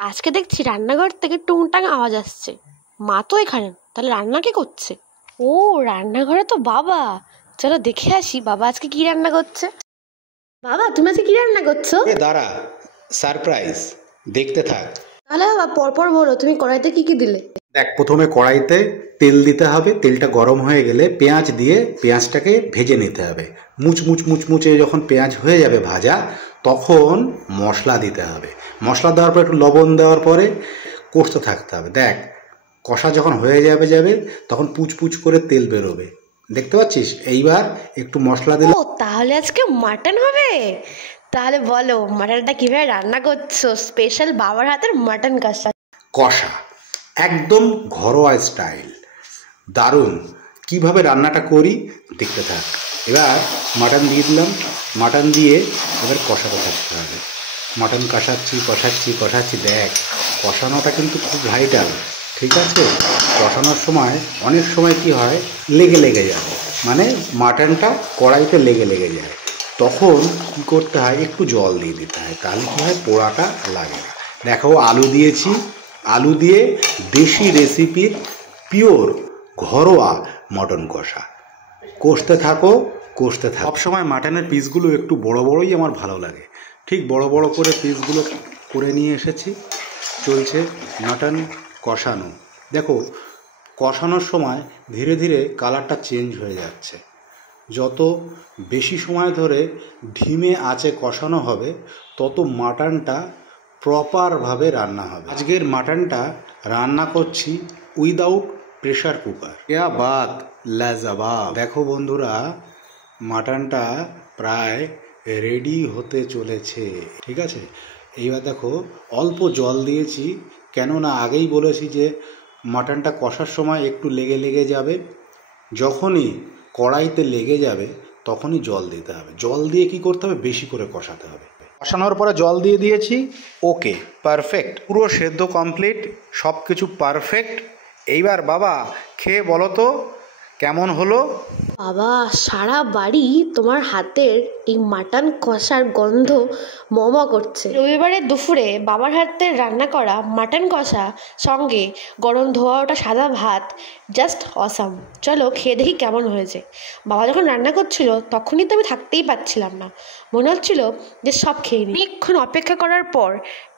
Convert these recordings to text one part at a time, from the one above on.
আজকে দেখছি রান্নাঘর থেকে টুংটাং আওয়াজ আসছে। মা তো এখানে, তাহলে রান্না কে করছে? ও, রান্নাঘরে তো বাবা। চলো দেখে আসি বাবা আজকে কি রান্না করছে। বাবা, তুমি আজকে কি রান্না করছো? দাঁড়া, সারপ্রাইজ, দেখতে থাক। তাহলে বাবা পরপর বলো, তুমি কড়াইতে কি কি দিলে? দেখ, প্রথমে কড়াইতে তেল দিতে হবে। তেলটা গরম হয়ে গেলে পেঁয়াজ দিয়ে পেঁয়াজটাকে ভেজে নিতে হবে। মুচমুচে যখন পেঁয়াজ হয়ে যাবে ভাজা, তখন মশলা দিতে হবে। মশলা দেওয়ার পর একটু লবণ দেওয়ার পরে কষতে থাকতে হবে। দেখ, কষা যখন হয়ে যাবে তখন পুচ করে তেল বেরোবে, দেখতে পাচ্ছিস? এইবার একটু মশলা দিলে। ও, তাহলে আজকে মাটন হবে। তাহলে বলো মাটনটা কিভাবে রান্না করছো? স্পেশাল বাবার হাতের মাটন কষা। কষা একদম ঘরোয়া স্টাইল, দারুণ। কিভাবে রান্নাটা করি দেখতে থাক। এবার মাটন দিয়ে দিলাম। মাটন দিয়ে এবার কষাতে থাকতে হবে। মাটন কষাচ্ছি। দেখ, কষানোটা কিন্তু খুব ভাইটাল, ঠিক আছে? কষানোর সময় অনেক সময় কি হয়, লেগে যায়, মানে মাটনটা কড়াইতে লেগে যায়। তখন কি করতে হয়, একটু জল দিয়ে দিতে হয়, তাহলে কি হয়, পোড়াটা লাগে না। দেখো, আলু দিয়েছি। আলু দিয়ে দেশি রেসিপির পিওর ঘরোয়া মটন কষা। কষতে থাকো। সবসময় মাটনের পিসগুলো একটু বড়ই আমার ভালো লাগে। ঠিক বড় করে পিসগুলো করে নিয়ে এসেছি। চলছে মাটন কষানো। দেখো, কষানোর সময় ধীরে ধীরে কালারটা চেঞ্জ হয়ে যাচ্ছে। যত বেশি সময় ধরে ধিমে আঁচে কষানো হবে, তত মাটনটা প্রপারভাবে রান্না হবে। আজকের মাটনটা রান্না করছি উইদাউট প্রেশার কুকার। ইয়া বাত লাজবাব। দেখো বন্ধুরা, মাটনটা প্রায় রেডি হতে চলেছে, ঠিক আছে? এইবার দেখো, অল্প জল দিয়েছি, কেননা আগেই বলেছি যে মাটনটা কষার সময় একটু লেগে যাবে। যখনই কড়াইতে লেগে যাবে তখনই জল দিতে হবে। জল দিয়ে কি করতে হবে, বেশি করে কষাতে হবে। কষানোর পরে জল দিয়ে দিয়েছি। ওকে, পারফেক্ট, পুরো সেদ্ধ কমপ্লিট, সব কিছু পারফেক্ট। এইবার বাবা খেয়ে বলো তো কেমন হলো। বাবা, সারা বাড়ি তোমার হাতের এই মাটন কষার গন্ধ মমা করছে। রবিবারের দুপুরে বাবার হাতের রান্না করা মাটন কষা, সঙ্গে গরম ধোয়া ওটা সাদা ভাত, জাস্ট অসাম। চলো খেয়ে দেখি কেমন হয়েছে। বাবা যখন রান্না করছিল তখনই তো আমি থাকতেই পারছিলাম না, মনে হচ্ছিল যে সব খেয়ে নিই। অনেকক্ষণ অপেক্ষা করার পর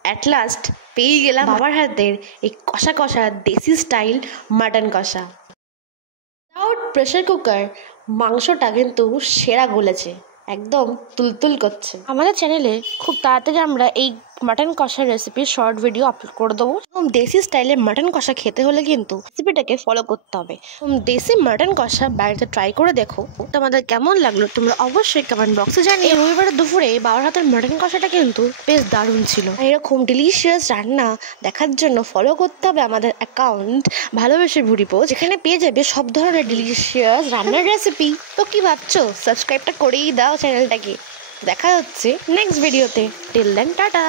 অ্যাট লাস্ট পেয়ে গেলাম বাবার হাতের এই কষা দেশি স্টাইল মাটন কষা। উইদাউট প্রেশার কুকার মাংসটা কিন্তু সেরা গলেছে, একদম তুলতুল করছে। আমাদের চ্যানেলে খুব তাড়াতাড়ি আমরা এই মাটন কষার রেসিপির শর্ট ভিডিও আপলোড করে দেবো। এবং দেশি স্টাইলে মাটন কষা খেতে হলে কিন্তু রেসিপিটাকে ফলো করতে হবে। দেশি মাটন কষা বাড়িতে ট্রাই করে দেখো, তোমাদের কেমন লাগলো তোমরা অবশ্যই কমেন্ট বক্সে জানিয়ে। রবিবারের দুপুরে বাবার হাতের মাটন কষাটা কিন্তু বেশ দারুণ ছিল। আর এরকম ডিলিশিয়াস রান্না দেখার জন্য ফলো করতে হবে আমাদের অ্যাকাউন্ট ভালোবেসে ভুড়ি পোস্ট, যেখানে পেয়ে যাবে সব ধরনের ডিলিশিয়াস রান্নার রেসিপি। তো কি ভাবছো, সাবস্ক্রাইবটা করেই দাও চ্যানেলটাকে। দেখা হচ্ছে নেক্সট ভিডিওতে। Till then, tata.